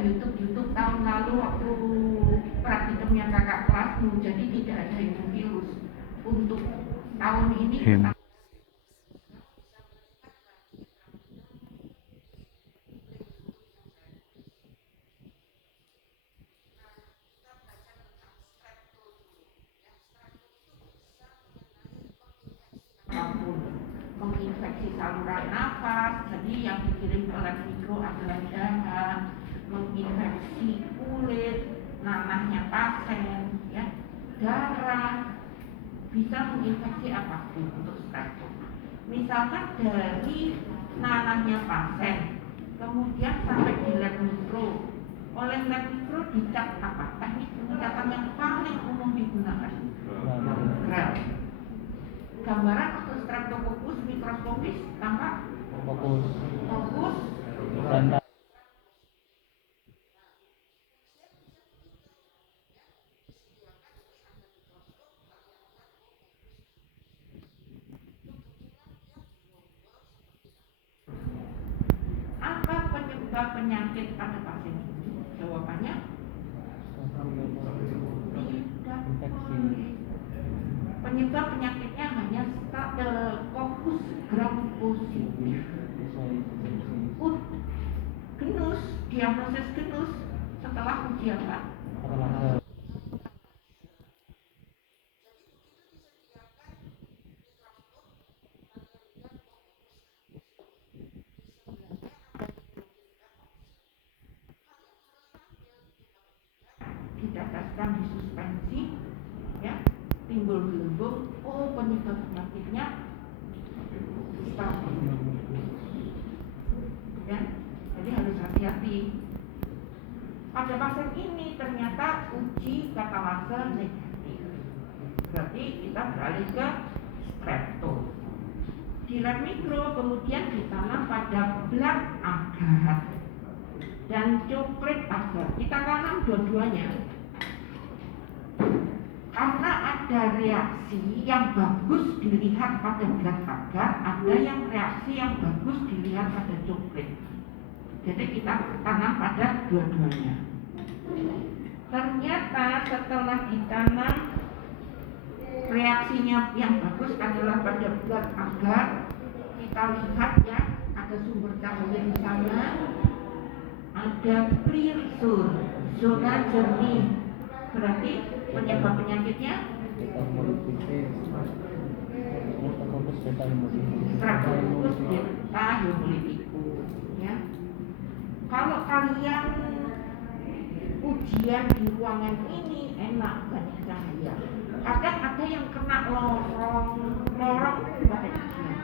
YouTube tahun lalu waktu praktikumnya kakak kelasmu, jadi tidak ada yang virus. Untuk tahun ini menginfeksi saluran nafas, jadi yang dikirim ke lab mikro adalah darah, menginfeksi kulit, nanahnya pasien, ya, darah, bisa menginfeksi apapun untuk strepto. Misalkan dari nanahnya pasien, kemudian sampai di lab mikro, oleh lab mikro dicap apa? Teknik pengecatan yang paling umum digunakan. Gambaran untuk streptococcus mikroskopis tampak fokus dan apa penyebab penyakit pada pasien ini? Jawabannya tidak. Penyebab penyakitnya hanya Staphylococcus gram positif. Genus, diagnosis genus setelah uji apa? Didapatkan di suspensi, ya, timbul gelembung. Oh, penyebab penyakitnya ya, jadi harus hati-hati. Pada pasien ini ternyata uji katalase negatif, berarti kita beralih ke strepto. Di lab mikro kemudian ditanam pada black agar dan coklat agar. Kita tanam dua-duanya karena ada reaksi yang bagus dilihat pada black agar, ada yang reaksi yang bagus dilihat pada coklat. Jadi kita tanam pada dua-duanya. Ternyata setelah ditanam, reaksinya yang bagus adalah pada black agar. Kita lihat ya, ada sumber cahaya di sana, ada clear zone, zona jernih. Berarti penyebab penyakitnya Streptococcus beta hemolyticus, ya. Kalau kalian ujian di ruangan ini enak, banyak cahaya. Kadang ada yang kena lorong pakai ujian,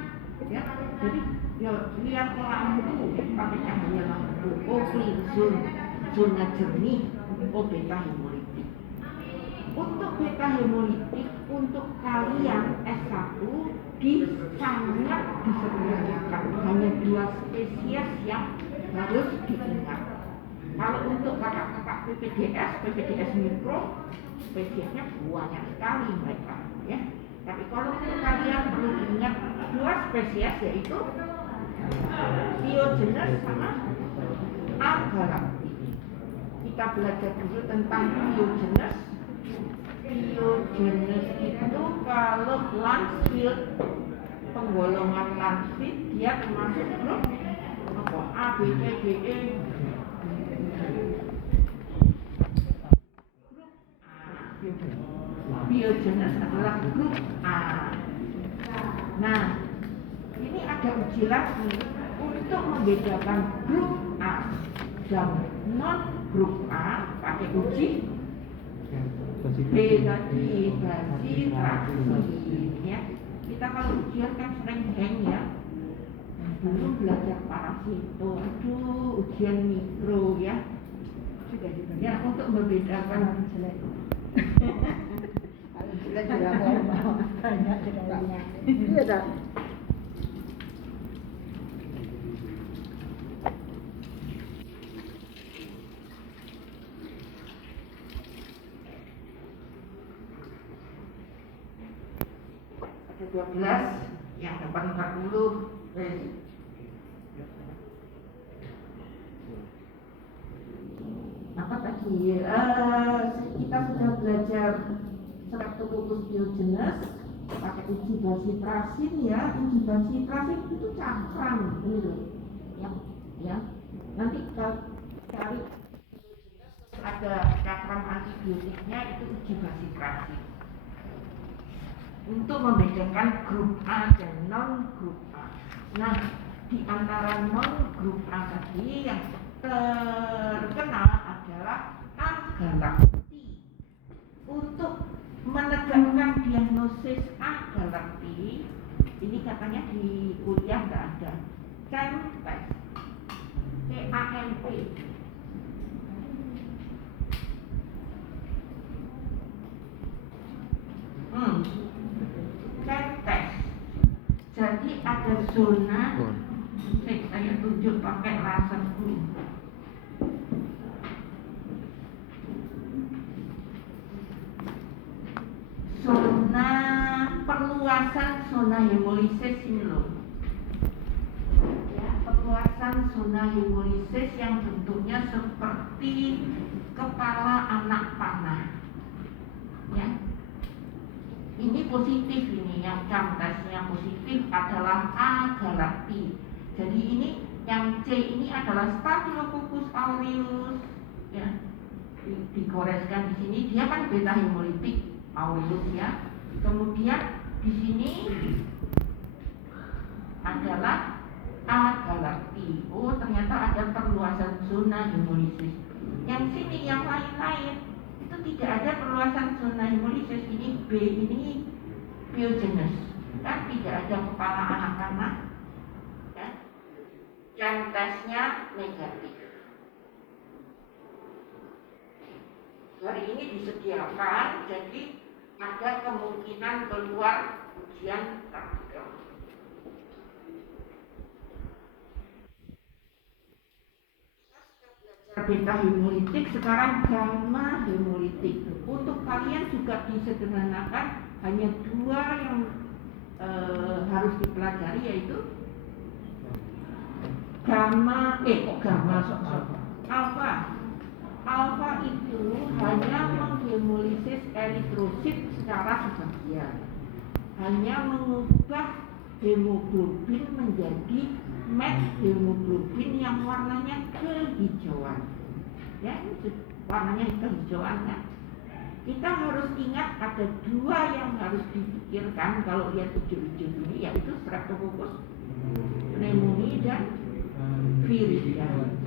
ya. Jadi ya, lihat lampu pakai cahaya lampu. Oh, clear zone, zona jernih. Oh, beta hemolitik. Untuk beta hemolitik untuk kalian S1 sangat disederhanakan, hanya 2 spesies yang harus diingat. Kalau untuk kakak-kakak PPDS mikro, spesiesnya banyak sekali mereka, ya. Tapi kalau untuk kalian perlu ingat 2 spesies, yaitu Biogenes sama Agalactidae. Kita belajar dulu tentang Biogenes. Biogenes itu kalau Lancefield, penggolongan Lancefield, dia termasuk grup apa? A, B, C, D, E. Grup A. Biogenes adalah grup A. Nah, ini ada uji lagi untuk membedakan grup A dan non grup A pakai uji basi traksi, ya. Kita kalau ujian kan sering hang, ya. Dulu belajar parasito, aduh, ujian mikro, ya. Sudah ya, untuk membedakan jelek. Kalau jelek juga mau banyak jeleknya. Iya dah. Ada 12, yang dapat 40. lagi. Kita sudah belajar Streptococcus pyogenes pakai uji basitrasin ya. Uji basitrasin itu cakram ini loh. Ya. Nanti kita cari ada cakram antibiotiknya, itu uji basitrasin untuk membedakan grup A dan non grup A. Nah, di antara non grup A tadi yang terkenal adalah agalakti. Untuk menegakkan diagnosis agalakti, ini katanya di kuliah nggak ada. CAMP, CAMP. Tes. Jadi ada zona. Saya tunjuk pakai laser dulu. Zona perluasan zona hemolisis ini loh. Ya, perluasan zona hemolisis yang bentuknya seperti kepala anak panah. Ya. Ini positif, ini yang tesnya positif adalah agalakti. Jadi ini yang C ini adalah Staphylococcus aureus, ya. Dikoreskan di sini dia kan beta hemolitik aureus ya. Kemudian di sini adalah agalakti. Oh, ternyata ada perluasan zona hemolisis. Yang sini yang lain-lain itu tidak ada perluasan zona hemolisis. Ini B ini pyogenes, kan tidak ada kepala anak-anak, kan? Dan tesnya negatif. Hari ini disediakan, jadi ada kemungkinan keluar ujian praktikal. Beta hemolitik, sekarang gamma hemolitik. Untuk kalian juga disederhanakan hanya dua yang harus dipelajari, yaitu gamma, alfa. Alfa itu hanya menghemolisis eritrosit secara sebagian, hanya mengubah hemoglobin menjadi hemoglobin yang warnanya kehijauan, ya, warnanya kehijauan kan. Kita harus ingat ada dua yang harus dipikirkan kalau lihat uji-uji ini, yaitu Streptococcus pneumoniae dan viridian.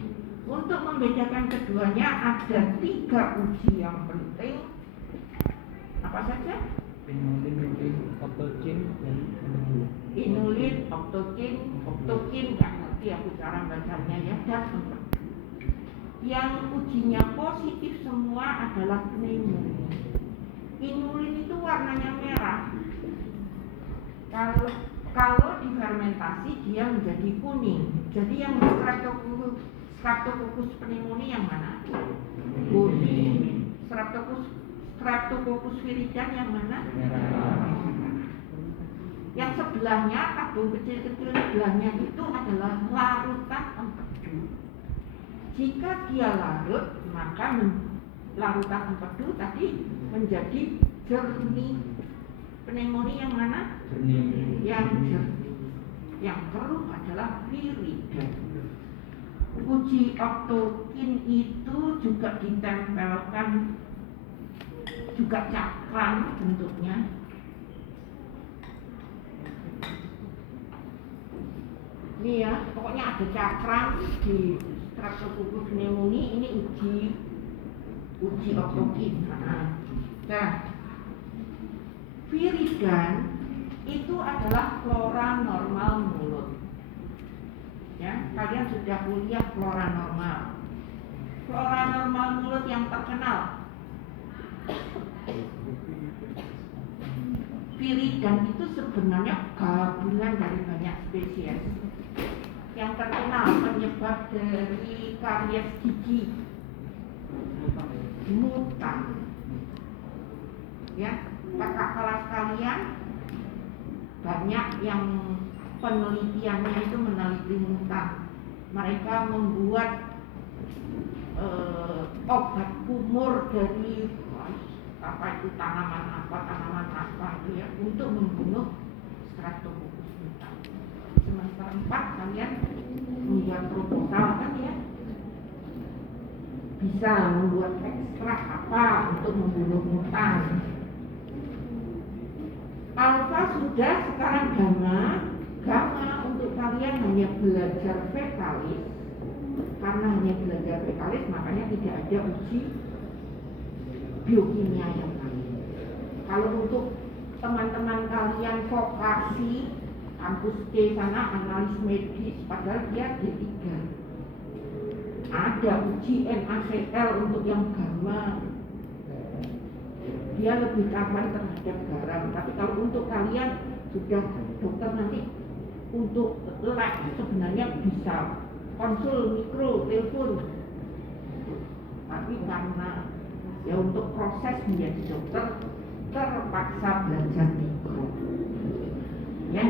Untuk membedakan keduanya ada 3 uji yang penting. Apa saja? Inulin, optokin, dan Inulin, optokin nggak ngerti aku cara bacanya ya. Dan yang ujinya positif semua adalah pneumonia. Inulin itu warnanya merah. Kalau difermentasi dia menjadi kuning. Jadi yang Streptococcus pneumoniae yang mana? Kuning. Streptococcus viridans yang mana? Yang sebelahnya, tabung kecil-kecil sebelahnya itu adalah larutan empedu. Jika dia larut, maka larutan empedu tadi menjadi jernih. Pneumonia yang mana? jernih. Yang jernih. Yang keruh adalah viridan. Uji optokin itu juga ditempelkan, juga cakram bentuknya. Ini ya, pokoknya ada cakram di Streptococcus pneumoniae. Ini uji optokin. Nah, viridan itu adalah flora normal mulut. Ya, kalian sudah kuliah flora normal. Flora normal mulut yang terkenal. Viridan itu sebenarnya gabungan dari banyak spesies. Yang terkenal penyebab dari karies gigi mutan. Ya, kakak kelas kalian banyak yang penelitiannya itu meneliti mutan. Mereka membuat obat kumur dari apa itu tanaman apa itu ya untuk membunuh Streptococcus mutans. Semester 4 kalian membuat proposal kan ya, bisa membuat ekstrak apa untuk membunuh mutan. Alfa sudah, sekarang gamma untuk kalian hanya belajar fekalis. Karena hanya belajar fekalis makanya tidak ada uji biokimia yang lain. Kalau untuk teman-teman kalian vokasi kampus D sana analis medis, padahal dia D3, ada uji NaCl untuk yang gamma, dia lebih aman terhadap garam. Tapi kalau untuk kalian sudah dokter nanti untuk lab sebenarnya bisa konsul mikro, telepon, tapi karena ya untuk proses menjadi dokter terpaksa belajar mikro ya.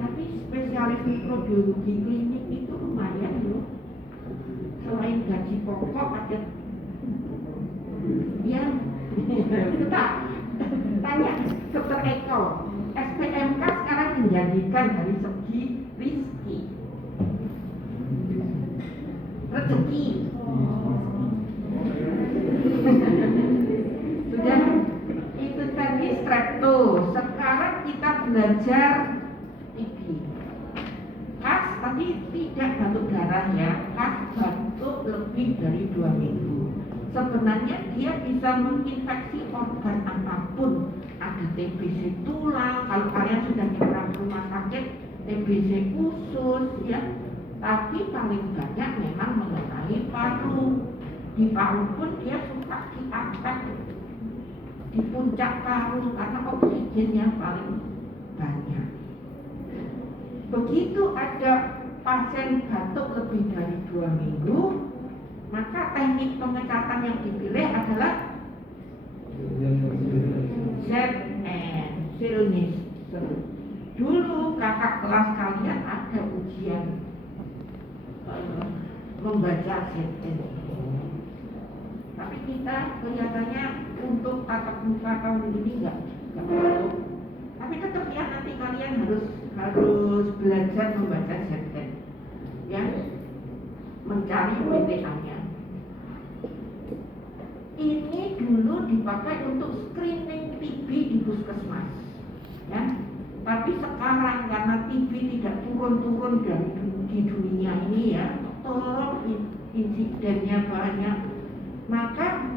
Tapi spesialis mikrobiologi klinik itu lumayan loh, selain gaji pokok ada ya. Kita tanya dokter Eko, SPMK sekarang menjanjikan dari segi rezeki. Sudah itu tadi strepto. Sekarang kita belajar TB. Kas tadi tidak batuk darah ya, kas batuk lebih dari 2 minggu. Sebenarnya dia bisa menginfeksi organ apapun. Ada TBC tulang, kalau kalian sudah nyebrang ke rumah sakit, TBC usus ya. Tapi paling banyak memang mengenai paru. Di paru pun dia suka diangkat di puncak paru karena oksigennya paling banyak. Begitu ada pasien batuk lebih dari 2 minggu, maka teknik pengecatan yang dipilih adalah ZN, Zillnis. Dulu kakak kelas kalian ada ujian membaca ZN. Tapi kita kelihatannya untuk tatap muka tahun ini enggak perlu. Tapi tetap ya nanti kalian harus belajar membaca ZN, ya, mencari PTA-nya. Ini dulu dipakai untuk screening TB di puskesmas, ya. Tapi sekarang karena TB tidak turun-turun di dunia ini ya, tolong insidennya banyak, maka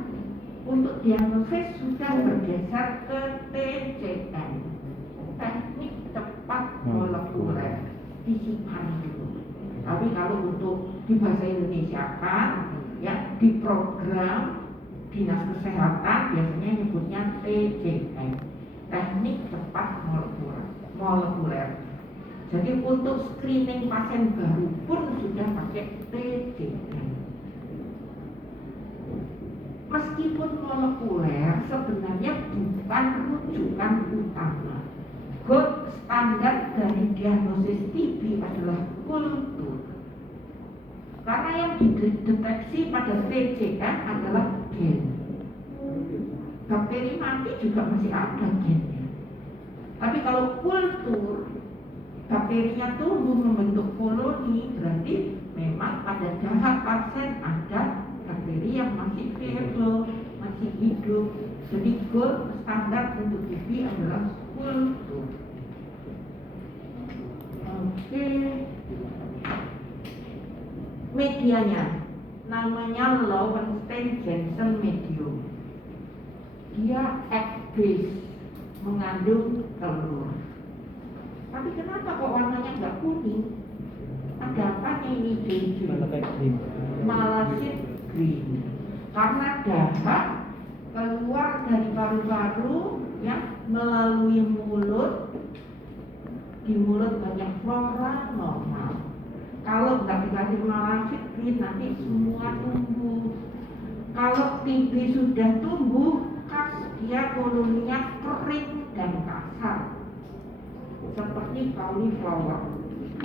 untuk diagnosis sudah bergeser ke TCM, teknik cepat molekuler, disimpan dulu. Tapi kalau untuk di bahasa Indonesia kan, ya di program Dinas Kesehatan biasanya nyebutnya TCM, teknik cepat molekuler. Jadi untuk screening pasien baru pun sudah pakai TCM. Meskipun molekuler sebenarnya bukan rujukan utama. Gold standar dari diagnosis TB adalah kultur. Karena yang dideteksi pada TCM adalah gen. Bakteri mati juga masih ada gennya. Tapi kalau kultur, bakterinya tumbuh membentuk koloni, berarti memang pada dahak pasien ada bakteri yang masih viable, masih hidup. Jadi gold standar untuk TB adalah kultur. Oke. Medianya namanya Lowenstein-Jansen medium. Dia egg-based, mengandung telur. Tapi kenapa kok warnanya nggak kuning? Ada apa ini JJ? Malasid green. Karena dahak keluar dari paru-paru yang melalui mulut. Di mulut banyak flora normal. Kalau nggak dikasih malasid green nanti semua tumbuh. Kalau TB sudah tumbuh, dia koloninya kering dan kasar, seperti cauliflower.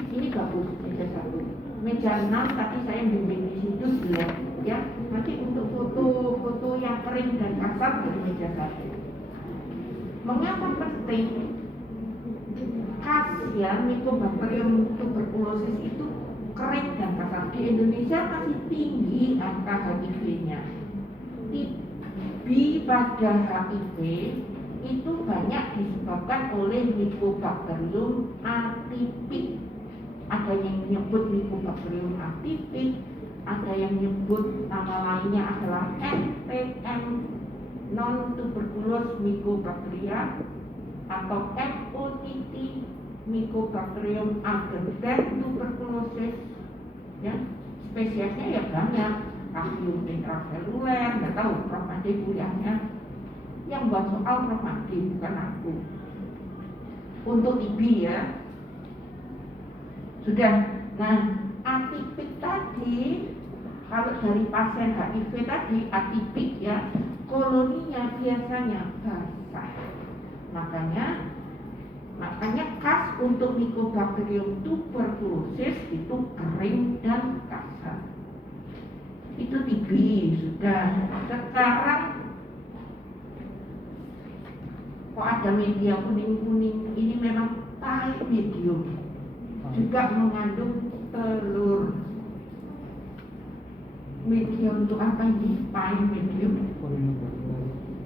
Ini bagus, meja 1. Meja 6 tadi saya bimbing di situ jelek, ya. Nanti untuk foto-foto yang kering dan kasar dari meja 1. Mengapa penting? Khas ya, Mycobacterium tuberculosis itu kering dan kasar. Di Indonesia masih tinggi angka HIV-nya. TB pada HIV itu banyak disebabkan oleh Mycobacterium atipik. Ada yang menyebut Mycobacterium atipik, ada yang menyebut nama lainnya adalah NTM, non-tuberculous mycobacteria, atau MOTT, Mycobacterium aggregate tuberculosis. Ya, spesiesnya ya banyak, Casium intraseluler, nggak tahu Prof. Ade kuliahnya. Yang buat soal Prof. Ade, bukan aku. Untuk TB ya, sudah. Nah, atipik tadi, kalau dari pasien HIV tadi atipik ya, koloninya biasanya basah. Makanya khas untuk Mycobacterium tuberculosis itu kering dan kasar. Itu TB sudah. Sekarang kok ada media kuning-kuning, ini memang type medium, juga mengandung telur. Media untuk apa ini? Type medium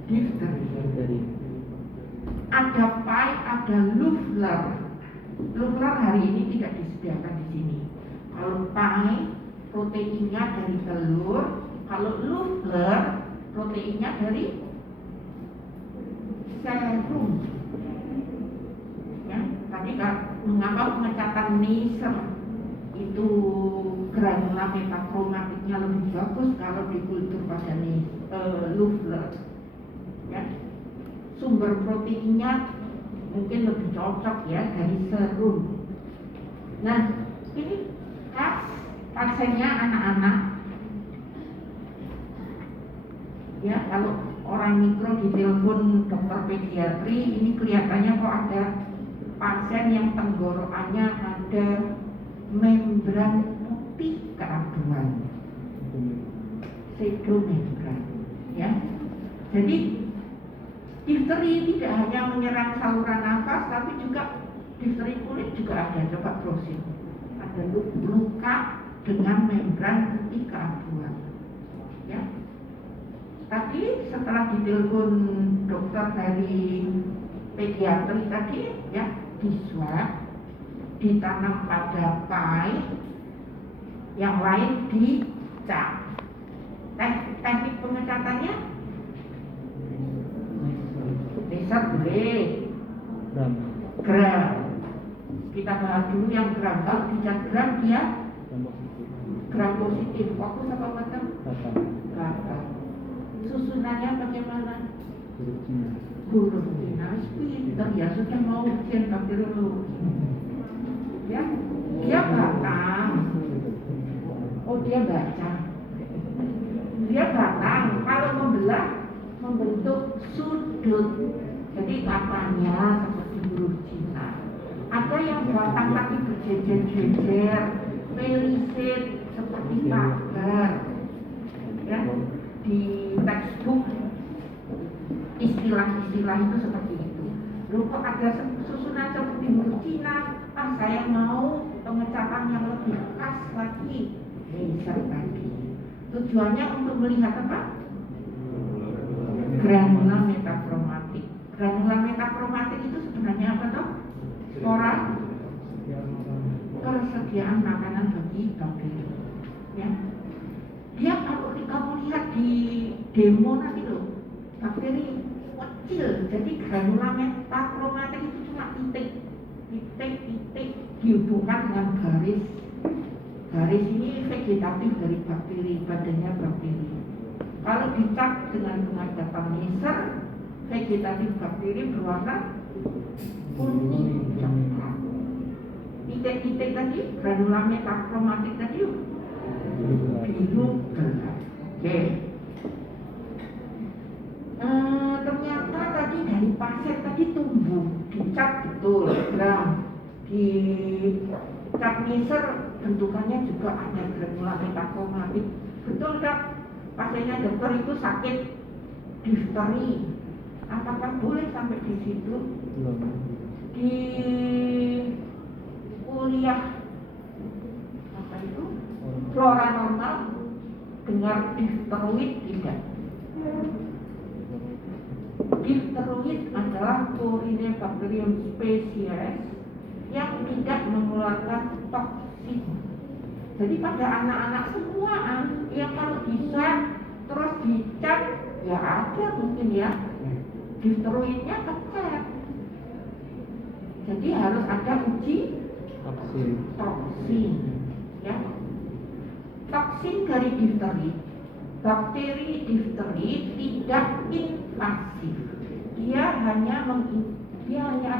difteri. Ada pi, ada Lufler. Lufler hari ini tidak disediakan di sini. Kalau pi proteinnya dari telur, kalau Lufler proteinnya dari serum. Ya, tadi mengapa pengecatan Neisser itu granula metakromatiknya lebih bagus kalau dikultur pada Lufler. Ya, sumber proteinnya mungkin lebih cocok ya dari serum. Nah, ini khas pasiennya anak-anak. Ya, kalau orang mikro ditelepon dokter pediatri, ini kelihatannya kok ada pasien yang tenggorokannya ada membran putih keabuan, pseudomembran. Ya, jadi difteri tidak hanya menyerang saluran nafas, tapi juga difteri kulit juga ada. Coba browsing. Ada luka dengan membran putih keabuan. Ya. Tadi setelah ditelepon dokter dari pediatri tadi, ya, diswab, ditanam pada pai, yang lain dicap. Teknik pengecatannya Neisser boleh gram. Kita bahas dulu yang gram. Kalau dicat gram dia gram positif. Fokus apa macam? Kata. Susunannya bagaimana? Huruf Cina. Pinter ya, sudah mau ujian bakteriologi. Ya, dia batang. Oh, dia baca. Dia batang. Kalau membelah membentuk sudut. Jadi katanya seperti huruf Cina. Ada yang batang tapi berjejer-jejer, pelisit seperti pagar. Ya, di textbook istilah-istilah itu seperti itu. Lalu kok ada susunan seperti huruf Cina? Saya mau pengecatan yang lebih khas lagi. Neisser tadi. Tujuannya untuk melihat apa? Granula metakromatik. Granula metakromatik itu sebenarnya apa toh? Spora persediaan makanan bagi bakteri. Ya. Dia kalau kamu lihat di demo nanti loh, bakteri kecil. Jadi granula metakromatik itu cuma titik dihubungkan dengan garis. Garis ini vegetatif dari bakteri, badannya bakteri. Kalau dicap dengan pengecatan Neisser, vegetatif bakteri berwarna kuning coklat. Titik-titik tadi, granula metakromatik tadi biru gelap. Oke. Ternyata tadi dari pasien tadi tumbuh, dicap betul, gram, berkat Neisser bentukannya juga ada granula metakromatik. Betul dok, pasiennya dokter itu sakit difteri. Apakah boleh sampai di situ? Belum. Di kuliah apa itu flora normal dengar difteroid tidak? Difteroid adalah Corynebacterium species yang tidak mengeluarkan toksin. Jadi pada anak-anak semuaan yang kalau bisa terus dicek ya ada mungkin ya difteroidnya kecek. Jadi harus ada uji toksin ya. Toksin dari difteri, bakteri difteri tidak invasif. Dia hanya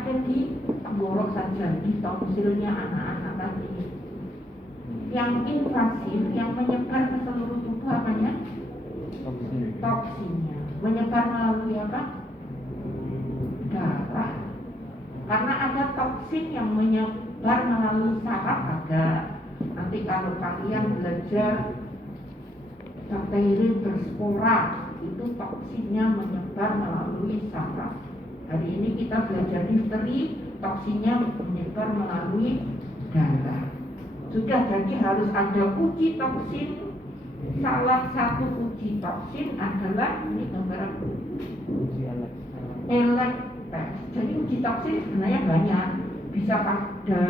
ada di tenggorok saja, di tonsilnya anak-anak tadi. Yang invasif, yang menyebar ke seluruh tubuh apanya? Toksinnya. Menyebar melalui apa? Darah. Karena ada toksin yang menyebar melalui saraf ada. Nanti kalau kalian belajar bakteri berspora, itu toksinnya menyebar melalui saraf. Hari ini kita belajar difteri, toksinnya menyebar melalui darah. Sudah, jadi harus ada uji toksin. Salah satu uji toksin adalah ini gambar Uji elek tes. Jadi uji toksin sebenarnya banyak. Bisa pada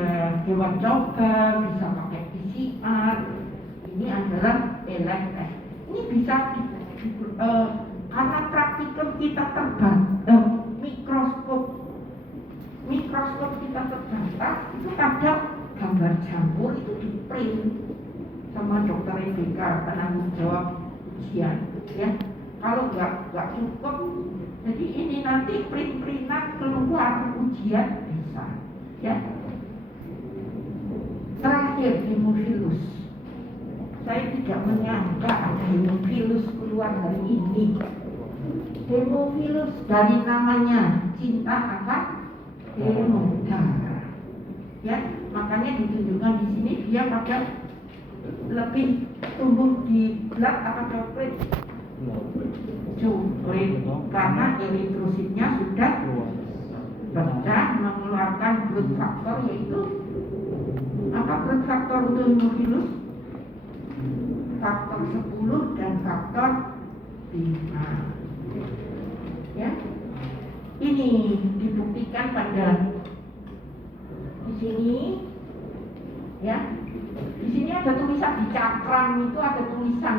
hewan coba, bisa pakai PCR. Ini adalah elek tes. Ini bisa karena praktikum kita mikroskop kita terbatas, itu kadang gambar jamur itu di print sama dokter Rebecca penanggung jawab ujian ya. Kalau nggak cukup, jadi ini nanti print-printan keluar ujian bisa ya. Terakhir hemofilus, saya tidak menyangka ada hemofilus keluar hari ini. Hemofilus dari namanya cinta apa? Darah. Ya, makanya ditunjukkan di sini dia pada lebih tumbuh di blood apa coklat? Coklat, karena eritrositnya sudah pecah mengeluarkan growth factor, yaitu apa growth factor untuk hemofilus? Faktor 10 dan faktor 5. Ya, ini dibuktikan pada di sini ya. Di sini ada tulisan di cakram itu ada tulisan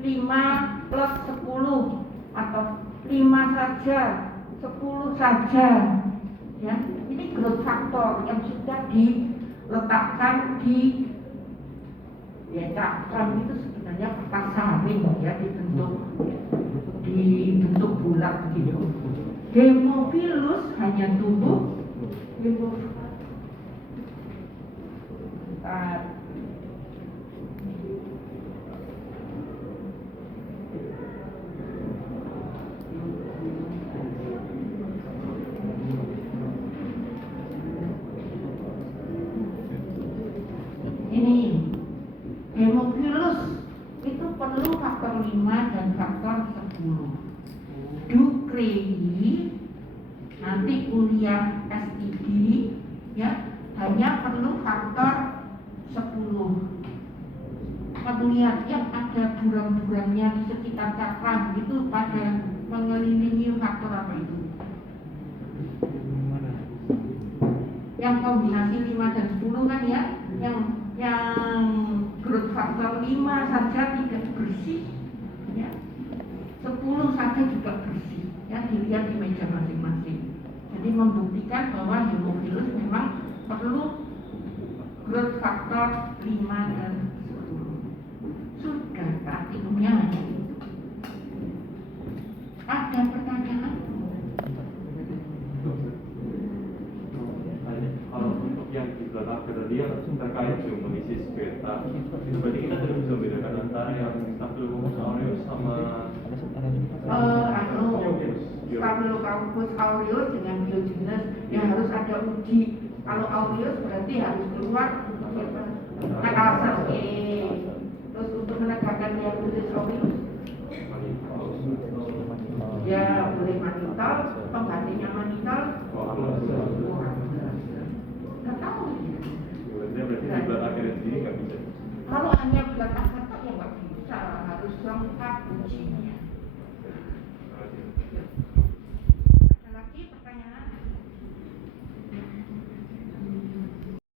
5 plus 10 atau 5 saja, 10 saja ya. Ini growth factor yang sudah diletakkan di ya cakram itu sebenarnya kertas saring ya, dibentuk bulat begitu. Hemofilus hanya tumbuh ini hemofilus itu perlu faktor 5 dan faktor 10. Dukrei nanti kuliah SID ya hanya perlu faktor 10. Melihat yang ada buram-buramnya di sekitar cakram itu pada mengelilingi faktor apa itu? Yang kombinasi 5 dan 10 kan ya, yang growth factor 5 saja tidak bersih ya. 10 saja juga bersih ya, dilihat di meja masing-masing. Jadi membuktikan bahwa hemofilus memang perlu growth factor 5 dan 10. Sudah praktikumnya hanya itu. Ada pertanyaan? Kalau untuk yang di belakang dia terkait pneumosis beta, itu berarti kita tidak bisa membedakan antara yang Staphylococcus aureus sama Staphylococcus aureus dengan biogenes yang harus ada uji Kalau audius berarti harus keluar nakal terus untuk menegakkan diabetes audius ya boleh manitol, penggantinya manitol. Nggak tahu. Berarti di berat akhirnya sendiri nggak bisa. Kalau hanya berat